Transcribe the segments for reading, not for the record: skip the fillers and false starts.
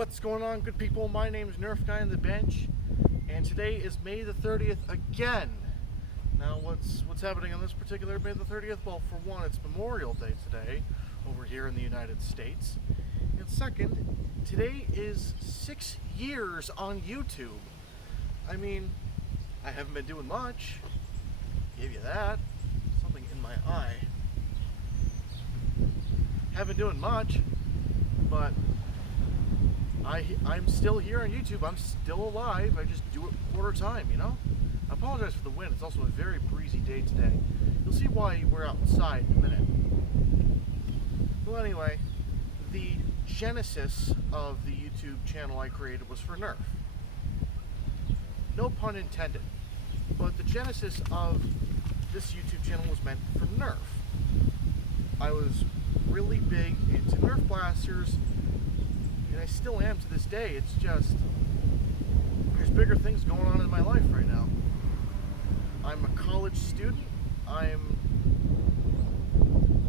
What's going on, good people? My name is Nerf Guy on the Bench, and today is May the 30th again. Now, what's happening on this particular May the 30th? Well, for one, it's Memorial Day today over here in the United States. And second, today is 6 years on YouTube. I mean, I haven't been doing much. Gave you that. Something in my eye. Haven't been doing much, but I'm still here on YouTube. I'm still alive. I just do it quarter time, you know? I apologize for the wind. It's also a very breezy day today. You'll see why we're outside in a minute. Well, anyway, the genesis of the YouTube channel I created was for Nerf. No pun intended. But the genesis of this YouTube channel was meant for Nerf. I was really big into Nerf blasters, and I still am to this day. It's just, there's bigger things going on in my life right now. I'm a college student. I'm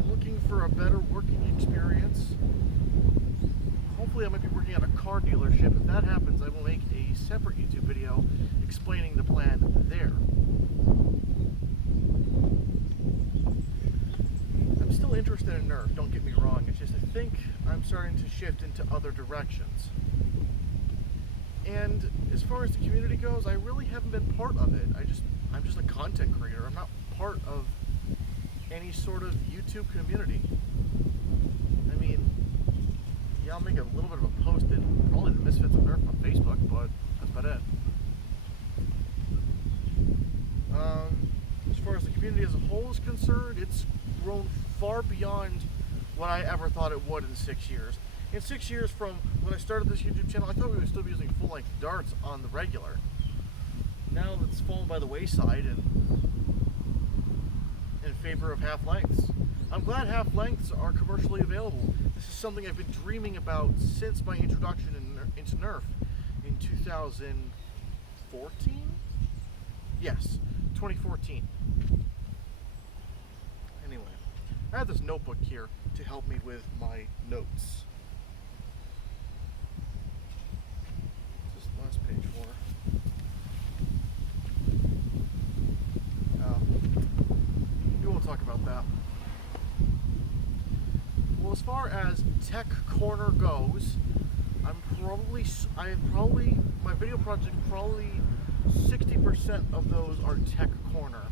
looking for a better working experience. Hopefully I might be working at a car dealership. If that happens, I will make a separate YouTube video explaining the plan there. I'm still interested in Nerf, don't get me wrong. It's just I think I'm starting to shift into other directions. And as far as the community goes, I really haven't been part of it. I'm just a content creator. I'm not part of any sort of YouTube community. I mean, yeah, I'll make a little bit of a post in probably the Misfits of Nerf on Facebook, but that's about it. As far as the community as a whole is concerned, it's grown far beyond what I ever thought it would in 6 years. In 6 years from when I started this YouTube channel, I thought we would still be using full-length darts on the regular. Now that's fallen by the wayside and in favor of half-lengths. I'm glad half-lengths are commercially available. This is something I've been dreaming about since my introduction into Nerf in 2014? Yes, 2014. Anyway, I have this notebook here to help me with my notes. What's this last page for? We won't talk about that. Well, as far as Tech Corner goes, my video project, probably 60% of those are Tech Corner.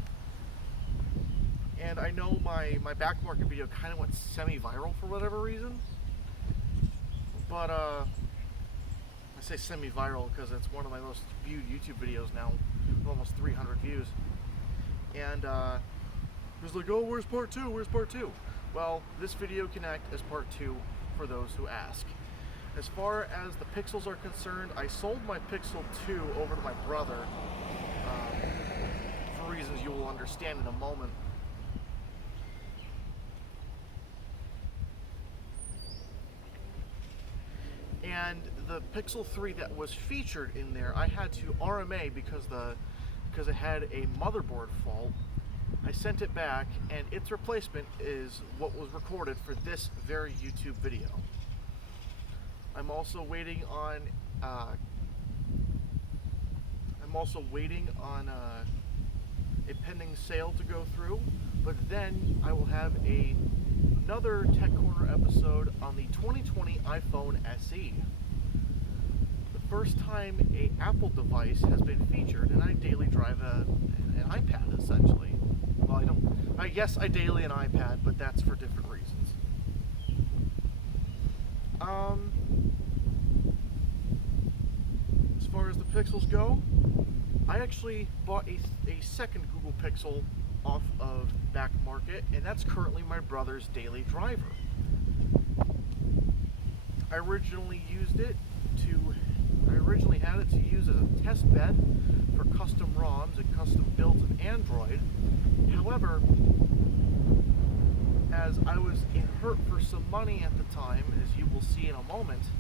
And I know my back market video kind of went semi-viral for whatever reason. But, I say semi-viral because it's one of my most viewed YouTube videos now, with almost 300 views. And, it was like, oh, where's part 2? Where's part 2? Well, this video can act as part 2 for those who ask. As far as the Pixels are concerned, I sold my Pixel 2 over to my brother, for reasons you will understand in a moment. And the Pixel 3 that was featured in there, I had to RMA because it had a motherboard fault. I sent it back, and its replacement is what was recorded for this very YouTube video. I'm also waiting on a pending sale to go through, but then I will have another Tech Corner episode on the 2020 iPhone SE. The first time an Apple device has been featured, and I daily drive an iPad essentially. Well, I guess I daily an iPad, but that's for different reasons. As far as the Pixels go, I actually bought a second Google Pixel off of Back Market, and that's currently my brother's daily driver. I originally had it to use as a test bed for custom ROMs and custom builds of Android. However, as I was in hurt for some money at the time, as you will see in a moment,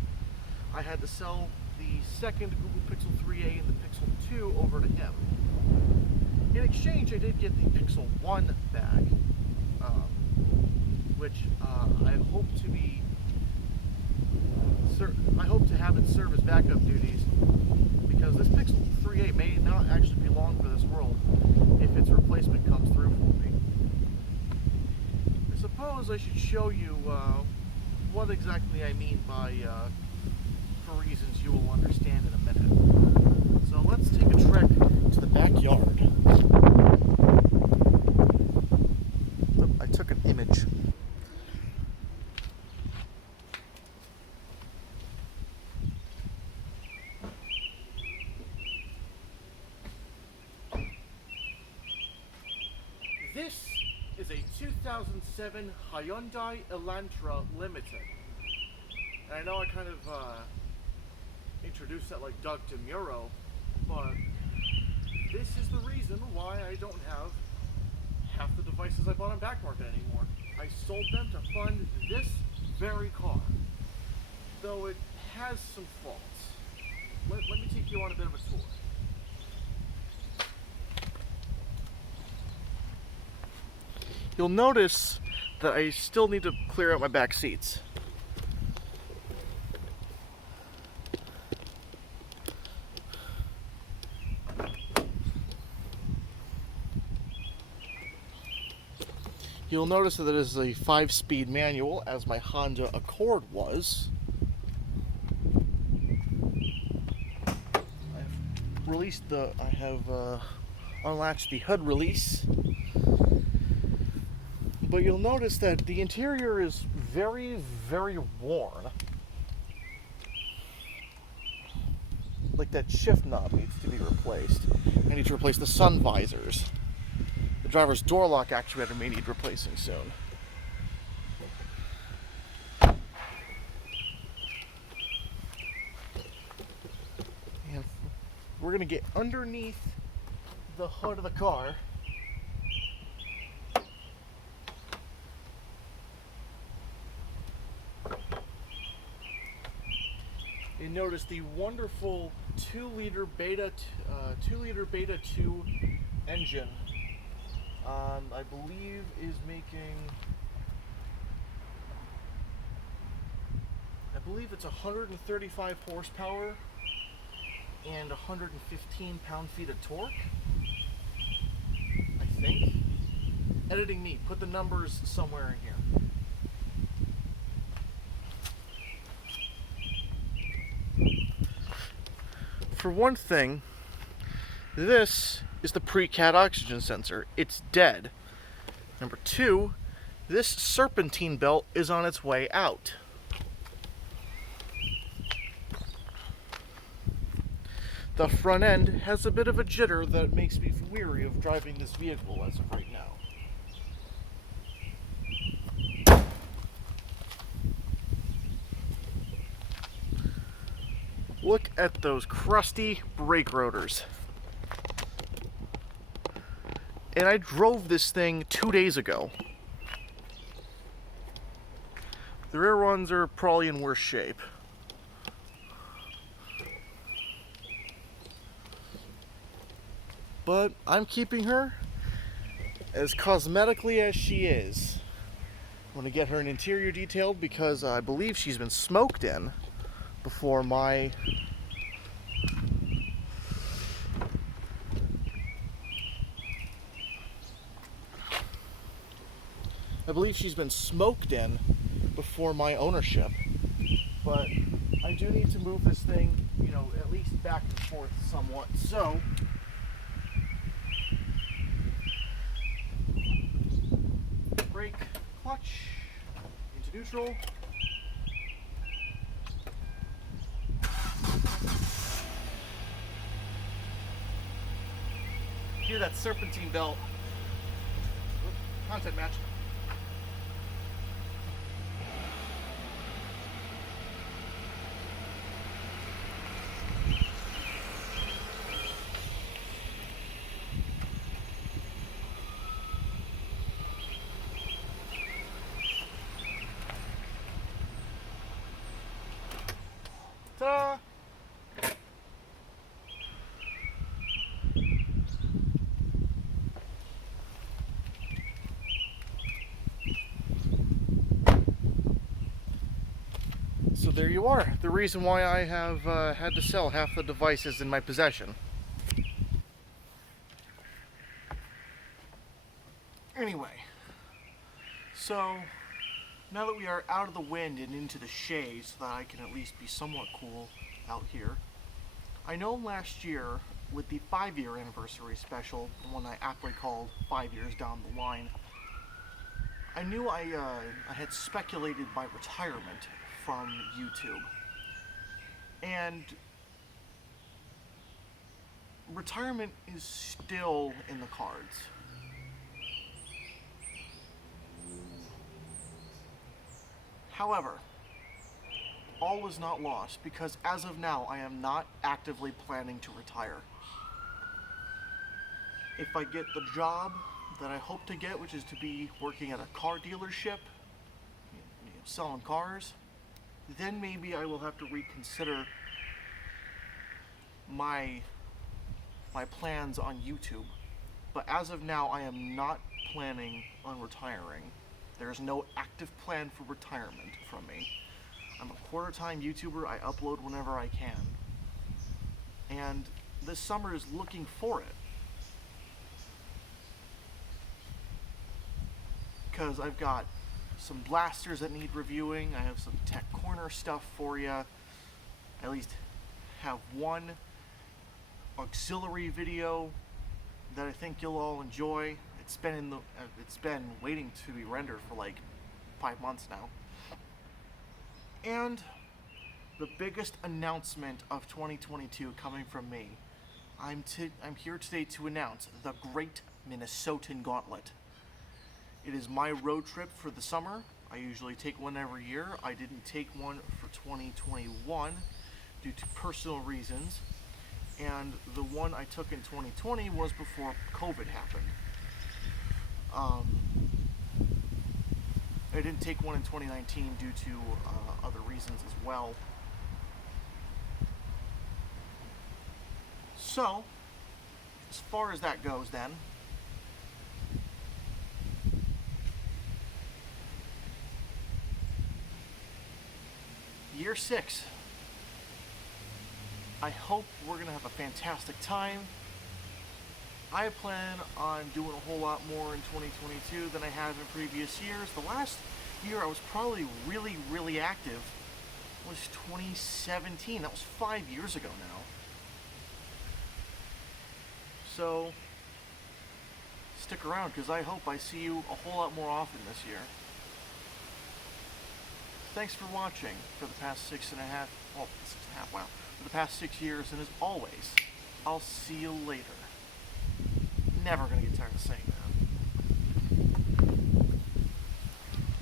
I had to sell the second Google Pixel 3a and the Pixel 2 over to him. In exchange, I did get the Pixel 1 back, which I hope to be I hope to have it serve as backup duties, because this Pixel 3a may not actually be long for this world if its replacement comes through for me. I suppose I should show you what exactly I mean by, for reasons you will understand in a minute. So let's take a trek to the backyard. Oop, I took an image. This is a 2007 Hyundai Elantra Limited. And I know I kind of introduced that like Doug DeMuro, but this is the reason why I don't have half the devices I bought on back market anymore. I sold them to fund this very car, though it has some faults. Let me take you on a bit of a tour. You'll notice that I still need to clear out my back seats. You'll notice that it is a 5-speed manual, as my Honda Accord was. I have unlatched the HUD release. But you'll notice that the interior is very, very worn. Like that shift knob needs to be replaced. I need to replace the sun visors. The driver's door lock actuator may need replacing soon. And we're going to get underneath the hood of the car. You notice the wonderful 2-liter Beta 2 engine. I believe is making. I believe it's 135 horsepower and 115 pound-feet of torque. I think. Editing me, put the numbers somewhere in here. For one thing, this is the pre-cat oxygen sensor. It's dead. Number 2, this serpentine belt is on its way out. The front end has a bit of a jitter that makes me weary of driving this vehicle as of right now. Look at those crusty brake rotors. And I drove this thing 2 days ago. The rear ones are probably in worse shape. But I'm keeping her as cosmetically as she is. I'm going to get her an interior detailed because I believe she's been smoked in before my ownership, but I do need to move this thing, at least back and forth somewhat. So brake, clutch, into neutral. Hear that serpentine belt. Content match. Ta-da! So there you are. The reason why I have had to sell half the devices in my possession. Anyway, so now that we are out of the wind and into the shade so that I can at least be somewhat cool out here, I know last year with the 5-year anniversary special, the one I aptly called 5 years down the line, I knew I had speculated my retirement from YouTube. And retirement is still in the cards. However, all is not lost because as of now, I am not actively planning to retire. If I get the job that I hope to get, which is to be working at a car dealership, selling cars, then maybe I will have to reconsider my plans on YouTube. But as of now, I am not planning on retiring. There's no active plan for retirement from me. I'm a quarter-time YouTuber. I upload whenever I can. And this summer is looking for it. Because I've got some blasters that need reviewing. I have some Tech Corner stuff for you. I at least have one auxiliary video that I think you'll all enjoy. It's been waiting to be rendered for like 5 months now. And the biggest announcement of 2022 coming from me. I'm here today to announce the Great Minnesotan Gauntlet. It is my road trip for the summer. I usually take one every year. I didn't take one for 2021 due to personal reasons. And the one I took in 2020 was before COVID happened. I didn't take one in 2019 due to other reasons as well. So, as far as that goes then, year 6. I hope we're going to have a fantastic time. I plan on doing a whole lot more in 2022 than I have in previous years. The last year I was probably really active was 2017. That was 5 years ago now. So, stick around because I hope I see you a whole lot more often this year. Thanks for watching for the past 6.5, wow, for the past 6 years, and as always, I'll see you later. Never gonna get tired of saying that.